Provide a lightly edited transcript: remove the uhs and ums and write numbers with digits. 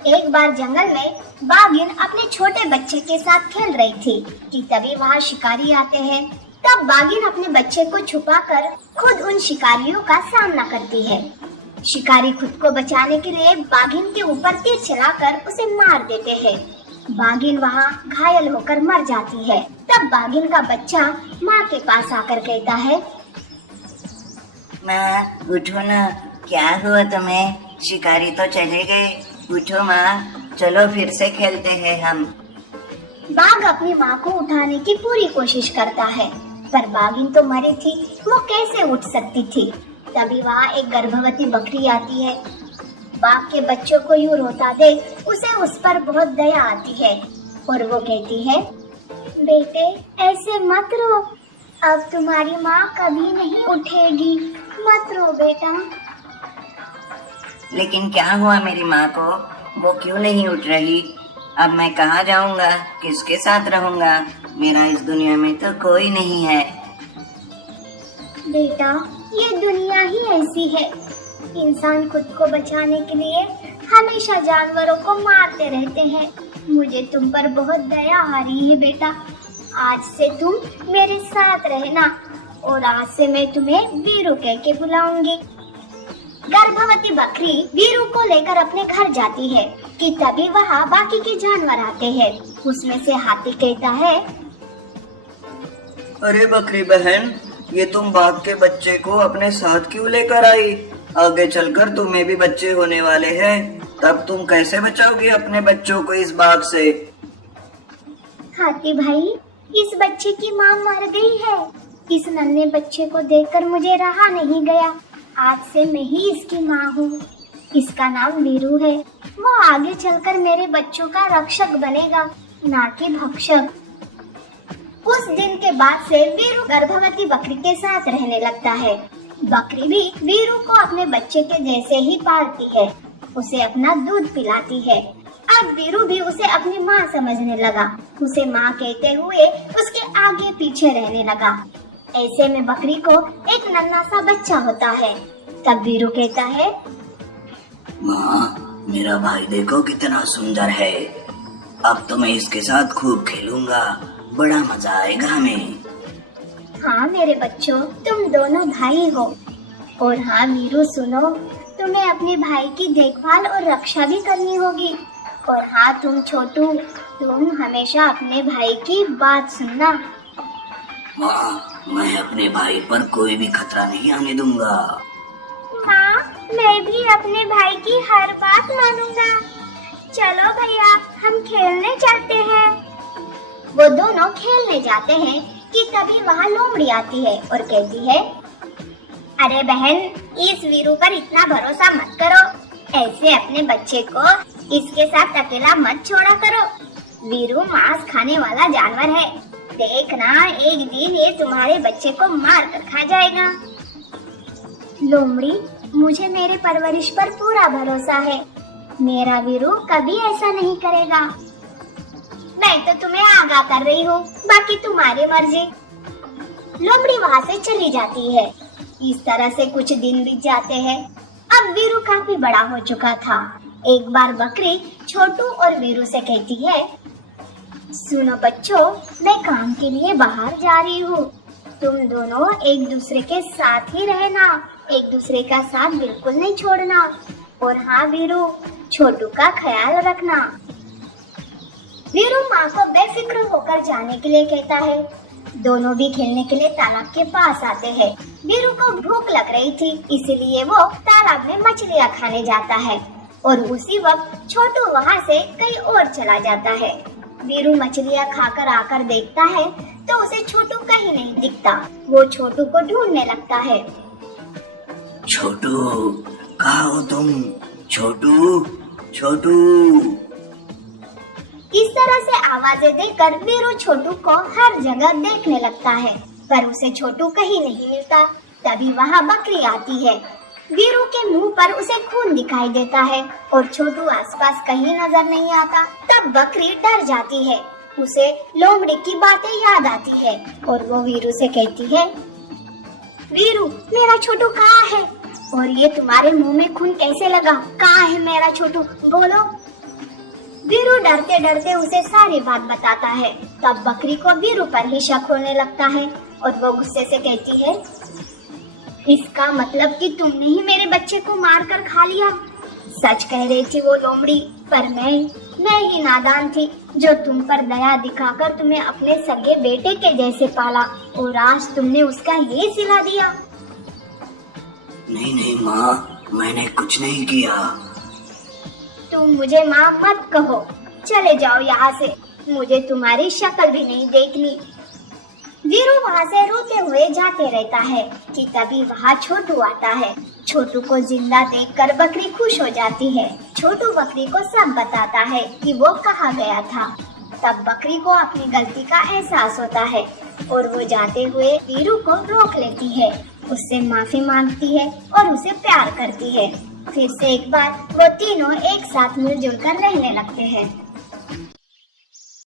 एक बार जंगल में बाघिन अपने छोटे बच्चे के साथ खेल रही थी कि तभी वहाँ शिकारी आते हैं। तब बाघिन अपने बच्चे को छुपाकर खुद उन शिकारियों का सामना करती है। शिकारी खुद को बचाने के लिए बाघिन के ऊपर तीर चलाकर उसे मार देते हैं। बाघिन वहाँ घायल होकर मर जाती है। तब बाघिन का बच्चा माँ के पास आकर कहता है, माँ उठो ना, क्या हुआ तुम्हें? शिकारी तो चले गए, उठो माँ, चलो फिर से खेलते हैं हम। बाघ अपनी माँ को उठाने की पूरी कोशिश करता है, पर बाघिन तो मरी थी, वो कैसे उठ सकती थी। तभी वहाँ एक गर्भवती बकरी आती है। बाघ के बच्चों को यूं रोता देख उसे उस पर बहुत दया आती है और वो कहती है, बेटे ऐसे मत रो, अब तुम्हारी माँ कभी नहीं उठेगी, मत रो बेटा। लेकिन क्या हुआ मेरी माँ को? वो क्यों नहीं उठ रही? अब मैं कहाँ जाऊँगा, किसके साथ रहूँगा? मेरा इस दुनिया में तो कोई नहीं है। बेटा ये दुनिया ही ऐसी है, इंसान खुद को बचाने के लिए हमेशा जानवरों को मारते रहते हैं। मुझे तुम पर बहुत दया आ रही है बेटा, आज से तुम मेरे साथ रहना और आज से मैं तुम्हें वीरू कह के बुलाऊंगी। गर्भवती बकरी वीरू को लेकर अपने घर जाती है कि तभी वहाँ बाकी के जानवर आते हैं। उसमें से हाथी कहता है, अरे बकरी बहन, ये तुम बाघ के बच्चे को अपने साथ क्यों लेकर आई? आगे चलकर तुम्हें भी बच्चे होने वाले हैं, तब तुम कैसे बचाओगी अपने बच्चों को इस बाघ से? हाथी भाई, इस बच्चे की माँ मर गई है। इस नन्हे बच्चे को देखकर मुझे रहा नहीं गया, आज से मैं ही इसकी माँ हूँ। इसका नाम वीरू है, वो आगे चलकर मेरे बच्चों का रक्षक बनेगा, ना कि भक्षक। उस दिन के बाद से वीरू गर्भवती बकरी के साथ रहने लगता है। बकरी भी वीरू को अपने बच्चे के जैसे ही पालती है, उसे अपना दूध पिलाती है। अब वीरू भी उसे अपनी माँ समझने लगा, उसे माँ कहते हुए उसके आगे पीछे रहने लगा। ऐसे में बकरी को एक नन्हा सा बच्चा होता है। तब वीरू कहता है, माँ, मेरा भाई देखो कितना सुंदर है, अब तो मैं इसके साथ खूब खेलूंगा, बड़ा मजा आएगा हमें। हाँ मेरे बच्चों, तुम दोनों भाई हो। और हाँ वीरू सुनो, तुम्हें अपने भाई की देखभाल और रक्षा भी करनी होगी। और हाँ तुम छोटू, तुम हमेशा अपने भाई की बात सुनना। माँ, मैं अपने भाई पर कोई भी खतरा नहीं आने दूंगा। हाँ, मैं भी अपने भाई की हर बात मानूंगा। चलो भैया, हम खेलने चलते हैं। वो दोनों खेलने जाते हैं कि तभी वहाँ लोमड़ी आती है और कहती है, अरे बहन, इस वीरू पर इतना भरोसा मत करो, ऐसे अपने बच्चे को इसके साथ अकेला मत छोड़ा करो। वीरू मांस खाने वाला जानवर है, देखना एक दिन ये तुम्हारे बच्चे को मार कर खा जाएगा। लोमड़ी, मुझे मेरे परवरिश पर पूरा भरोसा है, मेरा वीरू कभी ऐसा नहीं करेगा। मैं तो तुम्हें आगाह कर रही हूँ, बाकी तुम्हारी मर्जी। लोमड़ी वहाँ से चली जाती है। इस तरह से कुछ दिन बीत जाते हैं। अब वीरू काफी बड़ा हो चुका था। एक बार बकरी छोटू और वीरू से कहती है, सुनो बच्चों, मैं काम के लिए बाहर जा रही हूँ, तुम दोनों एक दूसरे के साथ ही रहना, एक दूसरे का साथ बिल्कुल नहीं छोड़ना। और हाँ वीरू, छोटू का ख्याल रखना। वीरू माँ को बेफिक्र होकर जाने के लिए कहता है। दोनों भी खेलने के लिए तालाब के पास आते हैं। वीरू को भूख लग रही थी, इसलिए वो तालाब में मछलियाँ खाने जाता है और उसी वक्त छोटू वहाँ से कहीं और चला जाता है। वीरू मछलियाँ खाकर आकर देखता है तो उसे छोटू कहीं नहीं दिखता। वो छोटू को ढूंढने लगता है। छोटू, कहाँ हो तुम? छोटू, छोटू। इस तरह से आवाजें देकर वीरू छोटू को हर जगह देखने लगता है, पर उसे छोटू कहीं नहीं मिलता। तभी वहाँ बकरी आती है। वीरू के मुंह पर उसे खून दिखाई देता है और छोटू आसपास कहीं नजर नहीं आता। तब बकरी डर जाती है, उसे लोमड़ी की बातें याद आती है और वो वीरू से कहती है, वीरू, मेरा छोटू कहाँ है? और ये तुम्हारे मुंह में खून कैसे लगा? कहाँ है मेरा छोटू? बोलो। वीरू डरते डरते उसे सारी बात बताता है। तब बकरी को वीरू पर ही शक होने लगता है और वो गुस्से से कहती है, इसका मतलब कि तुमने ही मेरे बच्चे को मार कर खा लिया। सच कह रही थी वो लोमड़ी, पर मैं ही नादान थी जो तुम पर दया दिखाकर तुम्हें अपने सगे बेटे के जैसे पाला और आज तुमने उसका ये सिला दिया। नहीं नहीं माँ, मैंने कुछ नहीं किया। तुम मुझे माँ मत कहो, चले जाओ यहाँ से, मुझे तुम्हारी शक्ल भी नहीं देखनी। वीरू वहाँ से रोते हुए जाते रहता है कि तभी वहाँ छोटू आता है। छोटू को जिंदा देखकर बकरी खुश हो जाती है। छोटू बकरी को सब बताता है कि वो कहाँ गया था। तब बकरी को अपनी गलती का एहसास होता है और वो जाते हुए वीरू को रोक लेती है, उससे माफी मांगती है और उसे प्यार करती है। फिर से एक बार वो तीनों एक साथ मिलजुल कर रहने लगते हैं।